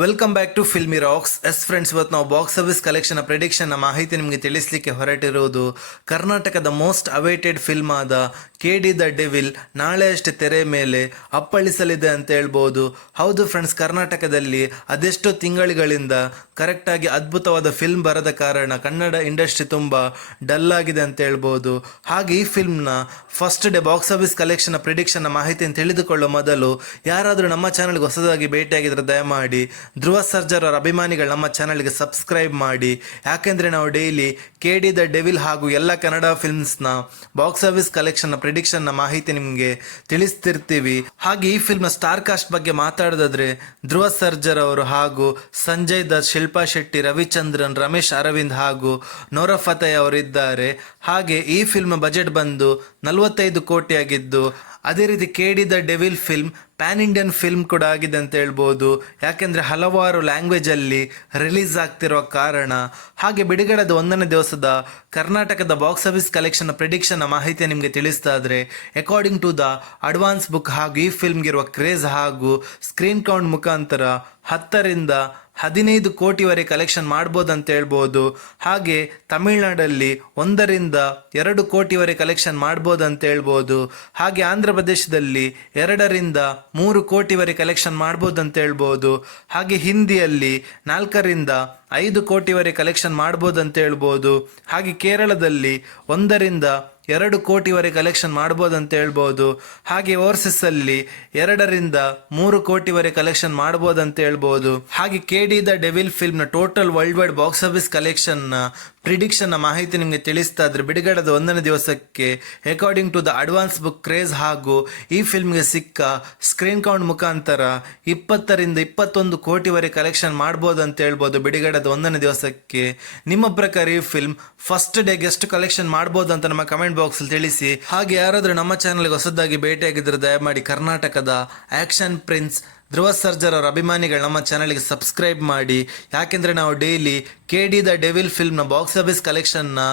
Welcome back to Filmy Rocks. Friends, ಇವತ್ತು ನಾವು box office collection prediction ಮಾಹಿತಿ ನಿಮಗೆ ತಿಳಿಸಲಿಕ್ಕೆ ಹೊರಟಿರುವುದು ಕರ್ನಾಟಕದ ಮೋಸ್ಟ್ ಅವೈಟೆಡ್ ಫಿಲ್ಮ್ ಆದ KD ದ ಡೆವಿಲ್ ನಾಳೆ ಅಷ್ಟೇ ತೆರೆ ಮೇಲೆ ಅಪ್ಪಳಿಸಲಿದೆ ಅಂತ ಹೇಳ್ಬೋದು. ಹೌದು ಫ್ರೆಂಡ್ಸ್, ಕರ್ನಾಟಕದಲ್ಲಿ ಅದೆಷ್ಟೋ ತಿಂಗಳುಗಳಿಂದ ಕರೆಕ್ಟಾಗಿ ಅದ್ಭುತವಾದ ಫಿಲ್ಮ್ ಬರದ ಕಾರಣ ಕನ್ನಡ ಇಂಡಸ್ಟ್ರಿ ತುಂಬ ಡಲ್ ಆಗಿದೆ ಅಂತ ಹೇಳ್ಬೋದು. ಹಾಗೆ ಈ ಫಿಲ್ಮ್ನ first day box office collection prediction ಮಾಹಿತಿಯನ್ನು ತಿಳಿದುಕೊಳ್ಳೋ ಮೊದಲು ಯಾರಾದರೂ ನಮ್ಮ ಚಾನಲ್ಗೆ ಹೊಸದಾಗಿ ಭೇಟಿಯಾಗಿದ್ದರೆ ದಯಮಾಡಿ ಧ್ರುವ ಸರ್ಜರ್ ಅವರ ಅಭಿಮಾನಿಗಳು ನಮ್ಮ ಚಾನಲ್ಗೆ ಸಬ್ಸ್ಕ್ರೈಬ್ ಮಾಡಿ. ಯಾಕೆಂದರೆ ನಾವು ಡೈಲಿ KD ದ ಡೆವಿಲ್ ಹಾಗೂ ಎಲ್ಲ ಕನ್ನಡ ಫಿಲ್ಮ್ಸ್ನ ಬಾಕ್ಸ್ ಆಫೀಸ್ ಕಲೆಕ್ಷನ್ನ ಪ್ರಿಡಿಕ್ಷನ್ನ ಮಾಹಿತಿ ನಿಮಗೆ ತಿಳಿಸ್ತಿರ್ತೀವಿ. ಹಾಗೆ ಈ ಫಿಲ್ಮ್ನ ಸ್ಟಾರ್ ಕಾಸ್ಟ್ ಬಗ್ಗೆ ಮಾತಾಡೋದಾದ್ರೆ ಧ್ರುವ ಸರ್ಜರ್ ಅವರು ಹಾಗೂ ಸಂಜಯ್ ದತ್, ಶಿಲ್ಪಾ ಶೆಟ್ಟಿ, ರವಿಚಂದ್ರನ್, ರಮೇಶ್ ಅರವಿಂದ್ ಹಾಗೂ ನೋರಾ ಫತೇಹಿ ಅವರಿದ್ದಾರೆ. ಹಾಗೆ ಈ ಫಿಲ್ಮ್ ಬಜೆಟ್ ಬಂದು 45 ಕೋಟಿ ಆಗಿದ್ದು, ಅದೇ ರೀತಿ KD the devil film PAN Indian film ಕೂಡ ಆಗಿದೆ ಅಂತ ಹೇಳ್ಬೋದು. ಯಾಕೆಂದರೆ ಹಲವಾರು ಲ್ಯಾಂಗ್ವೇಜಲ್ಲಿ ರಿಲೀಸ್ ಆಗ್ತಿರುವ ಕಾರಣ. ಹಾಗೆ ಬಿಡುಗಡೆದ 1ನೇ ದಿವಸದ ಕರ್ನಾಟಕದ ಬಾಕ್ಸ್ ಆಫೀಸ್ ಕಲೆಕ್ಷನ್ ಪ್ರಿಡಿಕ್ಷನ್ ಮಾಹಿತಿ ನಿಮಗೆ ತಿಳಿಸ್ತಾ ಇದ್ರೆ, according to the advance book ಹಾಗೂ ಈ ಫಿಲ್ಮ್ಗಿರುವ ಕ್ರೇಜ್ ಹಾಗೂ ಸ್ಕ್ರೀನ್ ಕೌಂಟ್ ಮುಖಾಂತರ 10 ರಿಂದ 15 ಕೋಟಿವರೆಗೆ ಕಲೆಕ್ಷನ್ ಮಾಡ್ಬೋದು ಅಂತ ಹೇಳ್ಬೋದು. ಹಾಗೆ ತಮಿಳುನಾಡಲ್ಲಿ 1 ರಿಂದ 2 ಕೋಟಿವರೆಗೆ ಕಲೆಕ್ಷನ್ ಮಾಡ್ಬೋದು ಅಂತ ಹೇಳ್ಬೋದು. ಹಾಗೆ ಆಂಧ್ರ ಪ್ರದೇಶದಲ್ಲಿ 2 ರಿಂದ 3 ಕೋಟಿವರೆಗೆ ಕಲೆಕ್ಷನ್ ಮಾಡ್ಬೋದು ಅಂತ ಹೇಳ್ಬೋದು. ಹಾಗೆ ಹಿಂದಿಯಲ್ಲಿ 4 ರಿಂದ 5 ಕೋಟಿವರೆಗೆ ಕಲೆಕ್ಷನ್ ಮಾಡ್ಬೋದು ಅಂತ ಹೇಳ್ಬೋದು. ಹಾಗೆ ಕೇರಳದಲ್ಲಿ 1 ರಿಂದ 2 ಕೋಟಿವರೆಗೆ ಕಲೆಕ್ಷನ್ ಮಾಡ್ಬೋದು ಅಂತ ಹೇಳ್ಬೋದು. ಹಾಗೆ ಓವರ್ಸೀಸಲ್ಲಿ 2 ರಿಂದ 3 ಕೋಟಿವರೆಗೆ ಕಲೆಕ್ಷನ್ ಮಾಡ್ಬೋದು ಅಂತ ಹೇಳ್ಬೋದು. ಹಾಗೆ KD ದ ಡೆವಿಲ್ ಫಿಲ್ಮ್ನ total world wide box office ಕಲೆಕ್ಷನ್ನ ಪ್ರಿಡಿಕ್ಷನ್ನ ಮಾಹಿತಿ ನಿಮಗೆ ತಿಳಿಸ್ತಾ ಇದ್ರೆ, ಬಿಡುಗಡೆದ 1ನೇ ದಿವಸಕ್ಕೆ according to the advance book craze ಹಾಗೂ ಈ ಫಿಲ್ಮ್ಗೆ ಸಿಕ್ಕ ಸ್ಕ್ರೀನ್ ಕೌಂಟ್ ಮುಖಾಂತರ 20 ರಿಂದ 21 ಕೋಟಿವರೆಗೆ ಕಲೆಕ್ಷನ್ ಮಾಡ್ಬೋದು ಅಂತ ಹೇಳ್ಬೋದು ಬಿಡುಗಡೆದ 1ನೇ ದಿವಸಕ್ಕೆ. ನಿಮ್ಮ ಪ್ರಕಾರ ಈ ಫಿಲ್ಮ್ ಫಸ್ಟ್ ಡೇಗೆ ಎಷ್ಟು ಕಲೆಕ್ಷನ್ ಮಾಡ್ಬೋದು ಅಂತ ನಮ್ಮ ಕಮೆಂಟ್ ಬಾಕ್ಸ್ ಅಲ್ಲಿ ತಿಳಿಸಿ. ಹಾಗೆ ಯಾರಾದರೂ ನಮ್ಮ ಚಾನಲ್ಗೆ ಹೊಸದಾಗಿ ಭೇಟಿಯಾಗಿದ್ದರೆ ದಯಮಾಡಿ ಕರ್ನಾಟಕದ ಆಕ್ಷನ್ ಪ್ರಿನ್ಸ್ ಧ್ರುವ ಸರ್ಜರ್ ಅವರ ಅಭಿಮಾನಿಗಳು ನಮ್ಮ ಚಾನಲ್ಗೆ ಸಬ್ಸ್ಕ್ರೈಬ್ ಮಾಡಿ. ಯಾಕೆಂದರೆ ನಾವು ಡೈಲಿ KD ದ ಡೆವಿಲ್ ಫಿಲ್ಮ್ನ ಬಾಕ್ಸ್ ಆಫೀಸ್ ಕಲೆಕ್ಷನ್ನ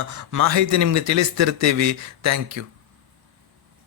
ಮಾಹಿತಿ ನಿಮಗೆ ತಿಳಿಸ್ತಿರ್ತೀವಿ. Thank you.